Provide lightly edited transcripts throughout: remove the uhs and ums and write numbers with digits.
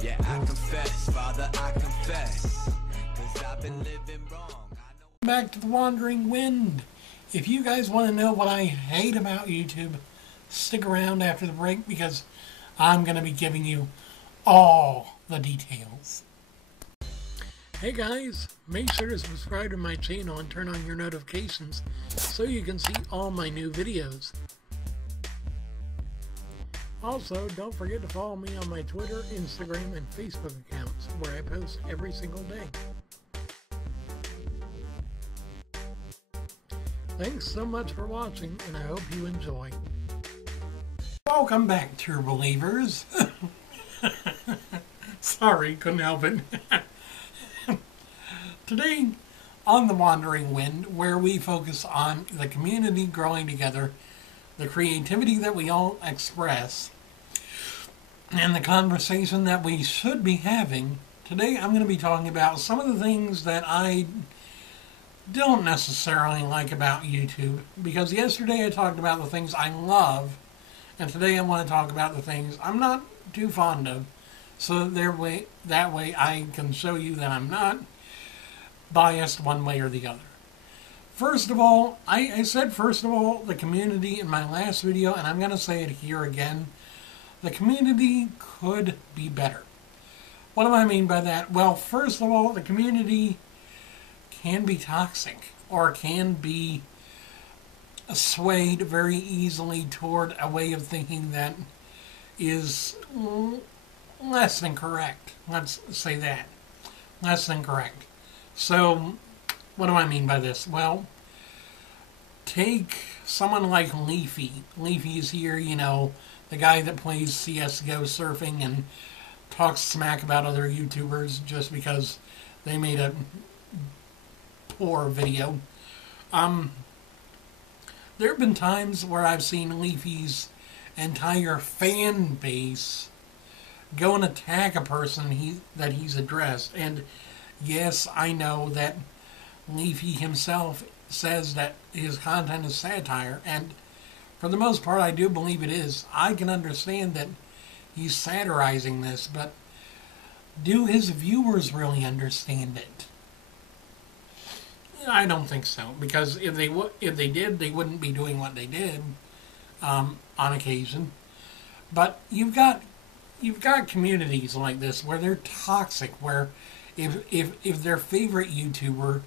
Yeah, I confess, Father, I confess, 'cause I've been living wrong. Back to the Wandering Wind. If you guys want to know what I hate about YouTube, stick around after the break because I'm going to be giving you all the details. Hey guys, make sure to subscribe to my channel and turn on your notifications so you can see all my new videos. Also, don't forget to follow me on my Twitter, Instagram, and Facebook accounts where I post every single day. Thanks so much for watching, and I hope you enjoy. Welcome back, true believers. Sorry, couldn't help it. Today on The Wandering Wind, where we focus on the community growing together, the creativity that we all express, and the conversation that we should be having, today I'm going to be talking about some of the things that I don't necessarily like about YouTube, because yesterday I talked about the things I love, and today I want to talk about the things I'm not too fond of, so that way I can show you that I'm not biased one way or the other. First of all, I said first of all, the community in my last video, and I'm going to say it here again. The community could be better. What do I mean by that? Well, first of all, the community can be toxic or can be swayed very easily toward a way of thinking that is less than correct. Let's say that. Less than correct. So, what do I mean by this? Well, take someone like Leafy. Leafy's here, you know, the guy that plays CSGO surfing and talks smack about other YouTubers just because they made a poor video. There have been times where I've seen Leafy's entire fan base go and attack a person that he's addressed, and yes, I know that Leafy himself says that his content is satire, and for the most part I do believe it is. I can understand that he's satirizing this, but do his viewers really understand it? I don't think so, because if they did, they wouldn't be doing what they did on occasion. But you've got communities like this where they're toxic, where if their favorite YouTuber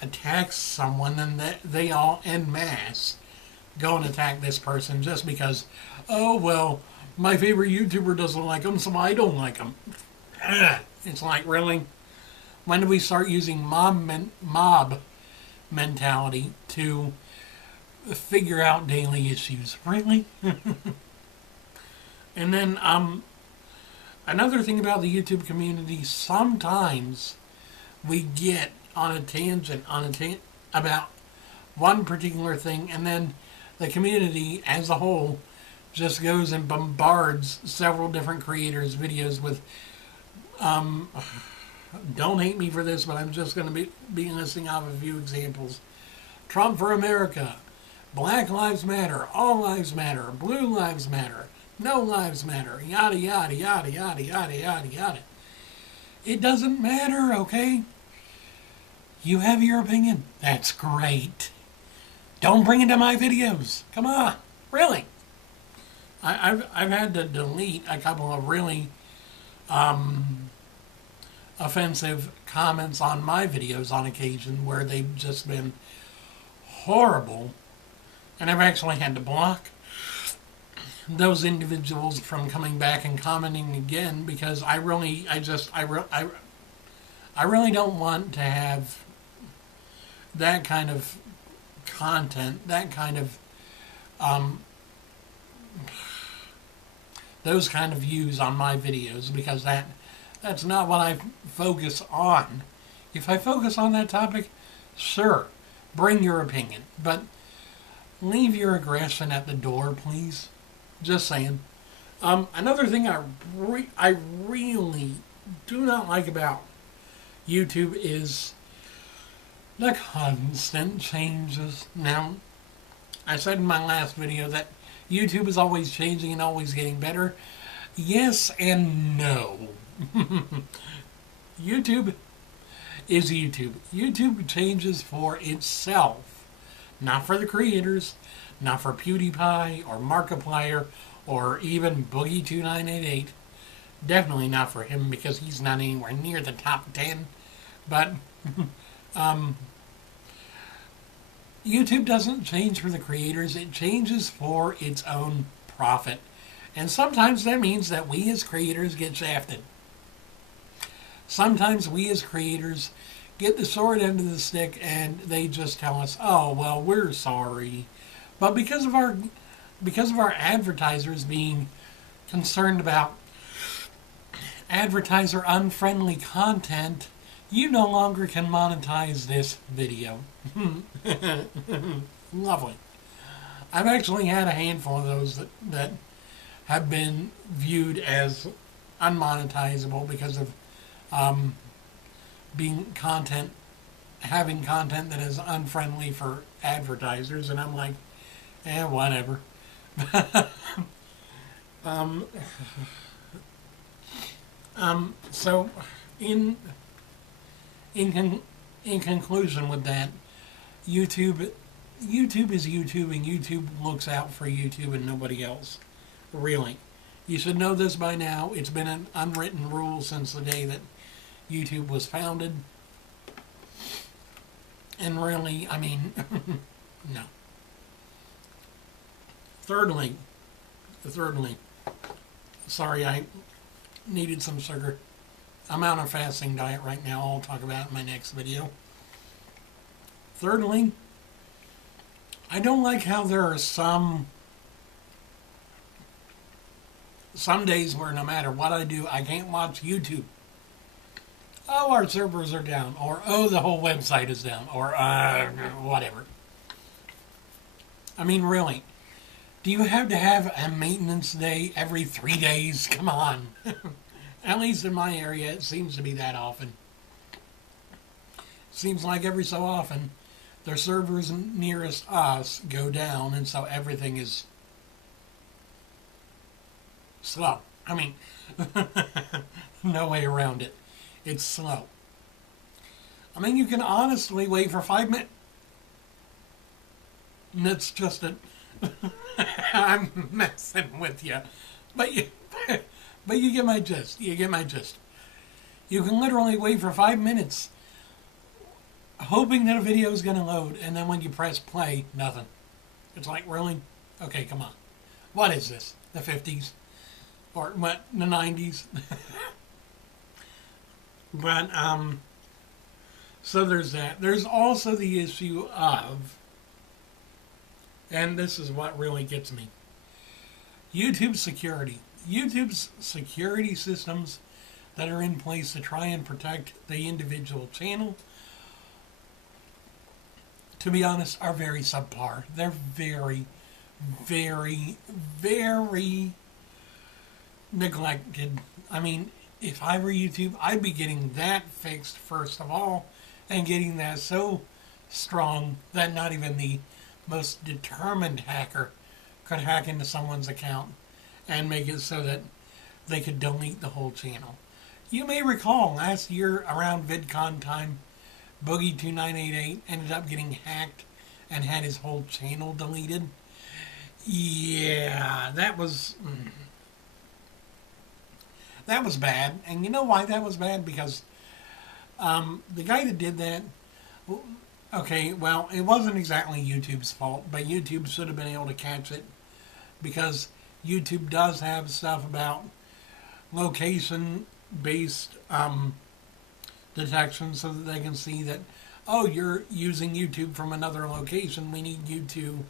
attacks someone, then they all en masse go and attack this person just because, oh, well, my favorite YouTuber doesn't like him, so I don't like him. It's like, really? When do we start using mob mentality to figure out daily issues? Really? And then, another thing about the YouTube community, sometimes we get on a tangent about one particular thing, and then the community as a whole just goes and bombards several different creators' videos with, don't hate me for this, but I'm just going to be listing off a few examples. Trump for America, Black Lives Matter, All Lives Matter, Blue Lives Matter, No Lives Matter, yada, yada, yada, yada, yada, yada, yada. It doesn't matter, okay? You have your opinion. That's great. Don't bring it to my videos. Come on. Really? I've had to delete a couple of really offensive comments on my videos on occasion where they've just been horrible. And I've actually had to block those individuals from coming back and commenting again, because I really don't want to have that kind of content, that kind of those kind of views on my videos, because that's not what I focus on. If I focus on that topic, sure, bring your opinion, but leave your aggression at the door, please. Just saying. Another thing I really do not like about YouTube is the constant changes. Now, I said in my last video that YouTube is always changing and always getting better. Yes and no. YouTube is YouTube. YouTube changes for itself, not for the creators, not for PewDiePie or Markiplier or even Boogie2988. Definitely not for him because he's not anywhere near the top 10. But YouTube doesn't change for the creators, it changes for its own profit. And sometimes that means that we as creators get shafted. Sometimes we as creators get the short end of the stick and they just tell us, oh, well, we're sorry. But because of our advertisers being concerned about advertiser unfriendly content, you no longer can monetize this video. Lovely. I've actually had a handful of those that have been viewed as unmonetizable because of having content that is unfriendly for advertisers, and I'm like, whatever. So in conclusion with that, YouTube is YouTube, and YouTube looks out for YouTube and nobody else. Really. You should know this by now. It's been an unwritten rule since the day that YouTube was founded. And really, I mean, no. Thirdly, sorry, I needed some sugar. I'm on a fasting diet right now. I'll talk about it in my next video. Thirdly, I don't like how there are some days where no matter what I do, I can't watch YouTube. Oh, our servers are down, or oh, the whole website is down, or whatever. I mean, really, do you have to have a maintenance day every 3 days? Come on. At least in my area, it seems to be that often. Seems like every so often, their servers nearest us go down, and so everything is slow. I mean, no way around it. It's slow. I mean, you can honestly wait for 5 minutes. And it's just I'm messing with you. But you get my gist. You get my gist. You can literally wait for 5 minutes hoping that a video is going to load, and then when you press play, nothing. It's like, really? Okay, come on. What is this? The 50s? Or what? The 90s? But, so there's that. There's also the issue of, and this is what really gets me, YouTube security. YouTube's security systems that are in place to try and protect the individual channel, to be honest, are very subpar. They're very, very, very neglected. I mean, if I were YouTube, I'd be getting that fixed first of all, and getting that so strong that not even the most determined hacker could hack into someone's account and make it so that they could delete the whole channel. You may recall last year around VidCon time, Boogie2988 ended up getting hacked and had his whole channel deleted. Yeah, that was bad. And you know why that was bad? Because the guy that did that, okay, well, it wasn't exactly YouTube's fault, but YouTube should have been able to catch it, because YouTube does have stuff about location-based detection, so that they can see that, oh, you're using YouTube from another location, we need you to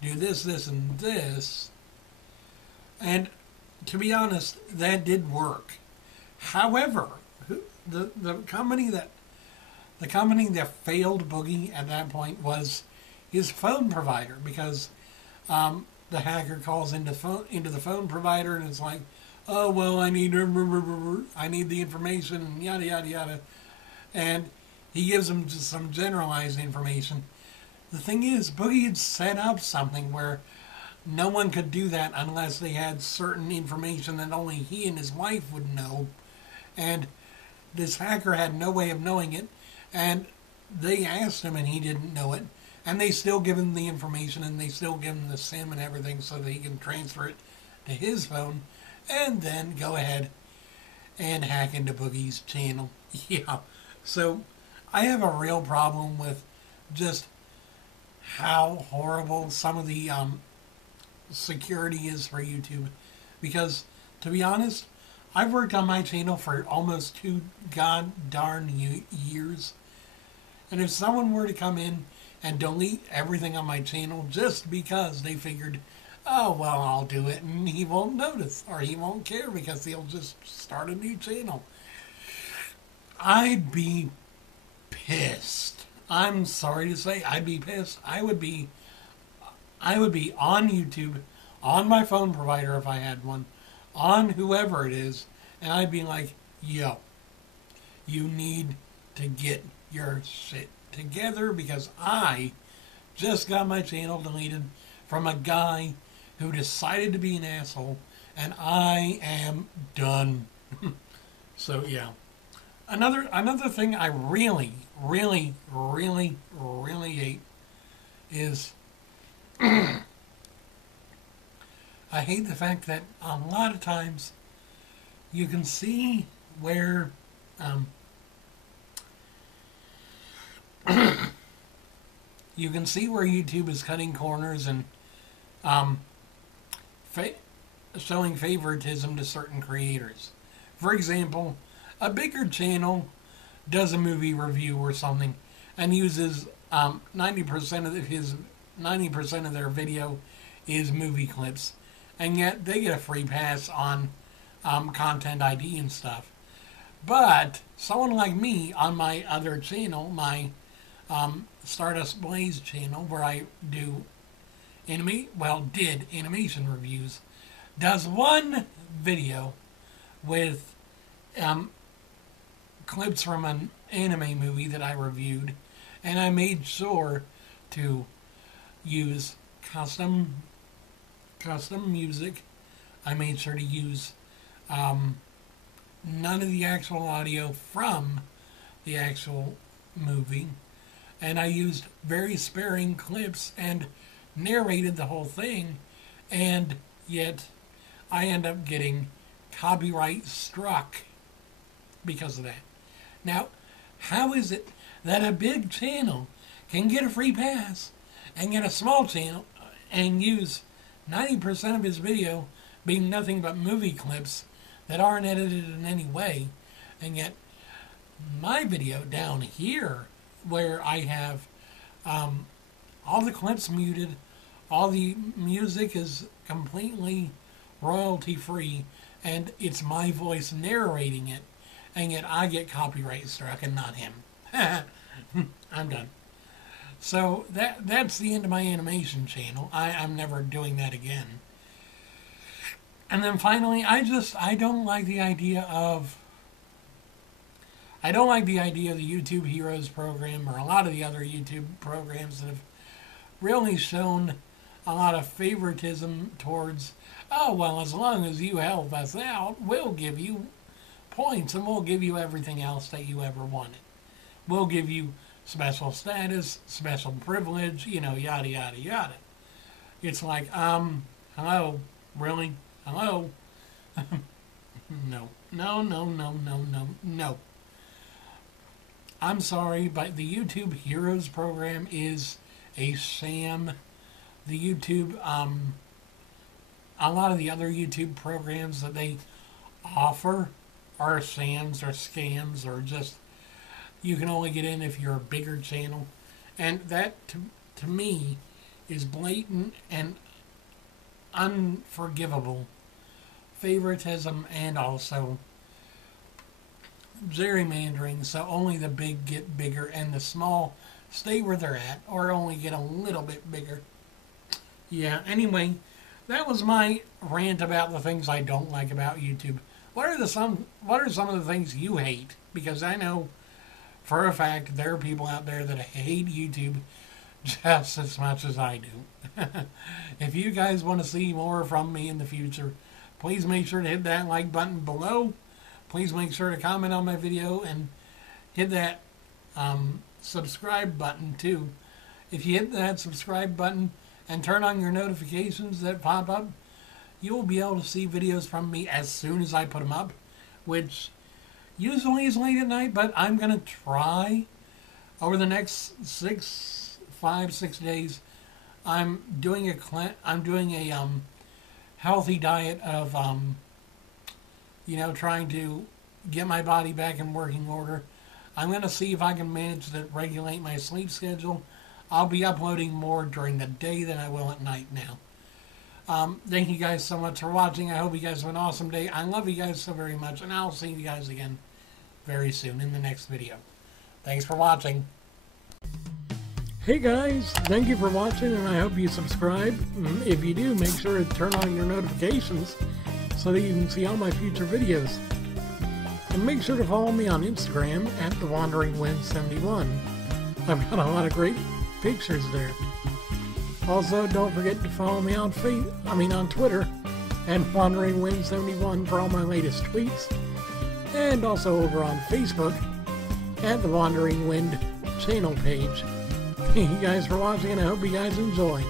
do this, this, and this. And to be honest, that did work. However, the company that failed Boogie at that point was his phone provider, because the hacker calls into the phone provider, and it's like, oh, well, I need the information, and yada yada yada, and he gives them just some generalized information. The thing is, Boogie had set up something where no one could do that unless they had certain information that only he and his wife would know, and this hacker had no way of knowing it, and they asked him and he didn't know it, and they still give him the information, and they still give him the SIM and everything so that he can transfer it to his phone, and then go ahead and hack into Boogie's channel. Yeah, so I have a real problem with just how horrible some of the security is for YouTube, because to be honest, I've worked on my channel for almost 2 god darn years, and if someone were to come in and delete everything on my channel just because they figured, oh well, I'll do it and he won't notice or he won't care because he'll just start a new channel, I'd be pissed. I'm sorry to say, I'd be pissed. I would be on YouTube, on my phone provider if I had one, on whoever it is, and I'd be like, yo, you need to get your shit together because I just got my channel deleted from a guy who decided to be an asshole, and I am done. So yeah. Another thing I really hate is I hate the fact that a lot of times you can see where you can see where YouTube is cutting corners and showing favoritism to certain creators. For example, a bigger channel does a movie review or something and uses 90% of their video is movie clips, and yet they get a free pass on content ID and stuff. But someone like me on my other channel, my Stardust Blaze channel, where I did animation reviews, does one video with clips from an anime movie that I reviewed, and I made sure to use custom music. I made sure to use none of the actual audio from the actual movie, and I used very sparing clips and narrated the whole thing, and yet I end up getting copyright struck because of that. Now, how is it that a big channel can get a free pass and get a small channel and use 90% of his video being nothing but movie clips that aren't edited in any way, and yet my video down here, where I have all the clips muted, all the music is completely royalty free, and it's my voice narrating it, and yet I get copyright struck and not him. I'm done. So that's the end of my animation channel. I'm never doing that again. And then finally, I don't like the idea of the YouTube Heroes program, or a lot of the other YouTube programs that have really shown a lot of favoritism towards, oh, well, as long as you help us out, we'll give you points and we'll give you everything else that you ever wanted. We'll give you special status, special privilege, yada, yada, yada. It's like, hello, really? Hello? No. I'm sorry, but the YouTube Heroes program is a sham. The YouTube, a lot of the other YouTube programs that they offer are shams or scams, or just, you can only get in if you're a bigger channel. And that, to me, is blatant and unforgivable favoritism, and also gerrymandering, so only the big get bigger and the small stay where they're at, or only get a little bit bigger. Yeah, anyway, that was my rant about the things I don't like about YouTube. What are some of the things you hate? Because I know for a fact there are people out there that hate YouTube just as much as I do. If you guys want to see more from me in the future, please make sure to hit that like button below. please make sure to comment on my video and hit that subscribe button too. If you hit that subscribe button and turn on your notifications that pop up, you will be able to see videos from me as soon as I put them up, which usually is late at night, but I'm going to try over the next 6 days. I'm doing a healthy diet of trying to get my body back in working order. I'm going to see if I can manage to regulate my sleep schedule. I'll be uploading more during the day than I will at night now. Thank you guys so much for watching. I hope you guys have an awesome day. I love you guys so very much, and I'll see you guys again very soon in the next video. Thanks for watching. Hey guys, thank you for watching, and I hope you subscribe. If you do, make sure to turn on your notifications so that you can see all my future videos. And make sure to follow me on Instagram at TheWanderingWind71. I've got a lot of great pictures there. Also, don't forget to follow me on Twitter at WanderingWind71 for all my latest tweets. And also over on Facebook at the Wandering Wind channel page. Thank you guys for watching, and I hope you guys enjoy.